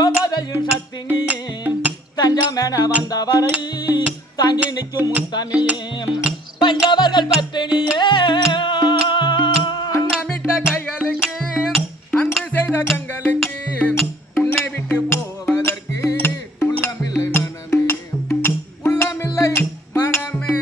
கோபதையும் சத்தினியே தஞ்சமென வந்தவரை தாங்கி நிற்கும் முத்தமையே பஞ்சவர்கள் பத்தினியே அன்னமிட்ட கைகளுக்கு அன்பு செய்த கண்களுக்கு உன்னை விட்டு போவதற்கு உள்ளமில்லை மனமே உள்ளமில்லை மனமே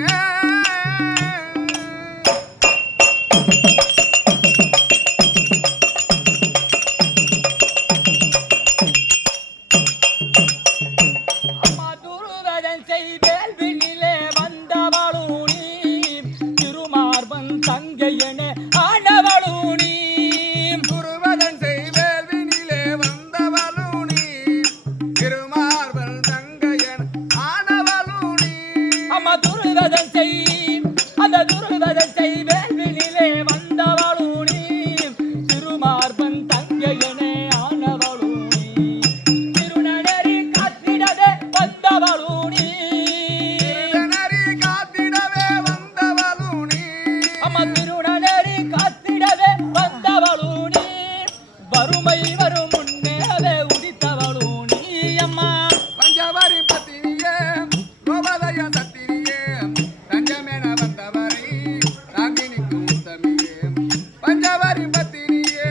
தங்கையனே ஆண்டவளூனி துருவதன் செய்வேல்வினிலே வந்தவளூனி திருமார்பல் தங்கையன் ஆனவளூனி அம்மா துருவதன் செய் அந்த துருவதன் செய்வேல்வினிலே வந்தவளூனி திருமார்பன் தங்கையனே ஆனவளூனி திருநடரி காத்திடவே வந்தவளூனி வறுமை வரும் முன்னே உதித்தவளூனி அம்மா பஞ்சவரி பத்தினியே கோபதய சத்தினியே தஞ்சமென வந்தவரை ராகினிக்கு உத்தமியே பஞ்சவரி பத்தினியே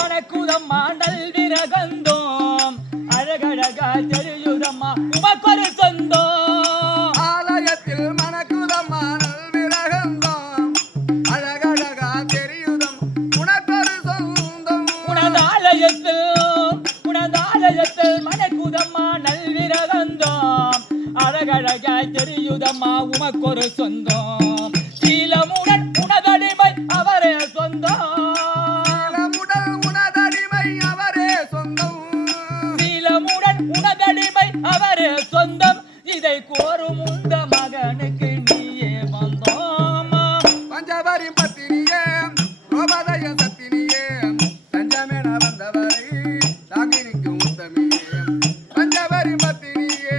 மணக்குதம்மா நல்விரகந்தோம் அழகழகா தெரியுதம்மா உமக்கொரு சொந்தம் ஆலயத்தில் மணக்குதம்மா நல்விரகந்தோம் அழகழகா தெரியுதம் உனக்கொரு சொந்தம் உனதாலயத்தில் மணக்குதம்மா நல்விரகந்தோம் அழகழகா தெரியுதம்மா உமக்கொரு சொந்தம் சீலமுடன் உனதடிமை அவரே சொந்தம் அவரே சொந்தம் இதை கோரும் உந்த மகனுக்கு நீயே வந்தோம் பஞ்சவரி பத்தினியே கோபதய சத்தினியே தஞ்சமென வந்தவரை ராகினிக்கு உத்தமியே பஞ்சவரி பத்தினியே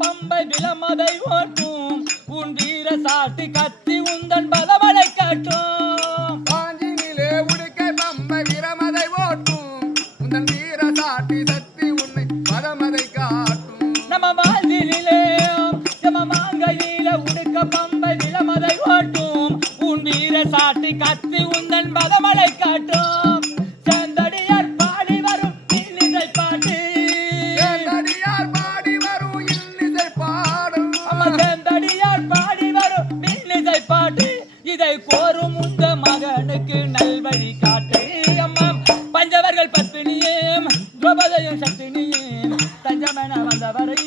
பம்பை விலமதை ஓட்டும் உன் வீர சாட்டி கத்தி உந்தன் பலவலை காட்டும் பாஞ்சினிலே உடுக்கை பம்பை விரமதை ஓட்டும் உந்தன் வீர சாட்டி சக்தி உன்னை பதமதை காட்டும் நம்ம மாங்கையில உடுக்க பம்பை விலமதை ஓட்டும் உன் வீர சாட்டி கத்தி உந்தன் பலவலை காட்டும் செந்தடியார் பாடி வரும் இன்னிசை பாட்டு பாட்டு இதை கோரும் உந்த மகனுக்கு நல்வழி காட்டு அம்மா பஞ்சவர்கள் பத்தினியே கோபதையும் சத்தினியே தஞ்சமென வந்தவரை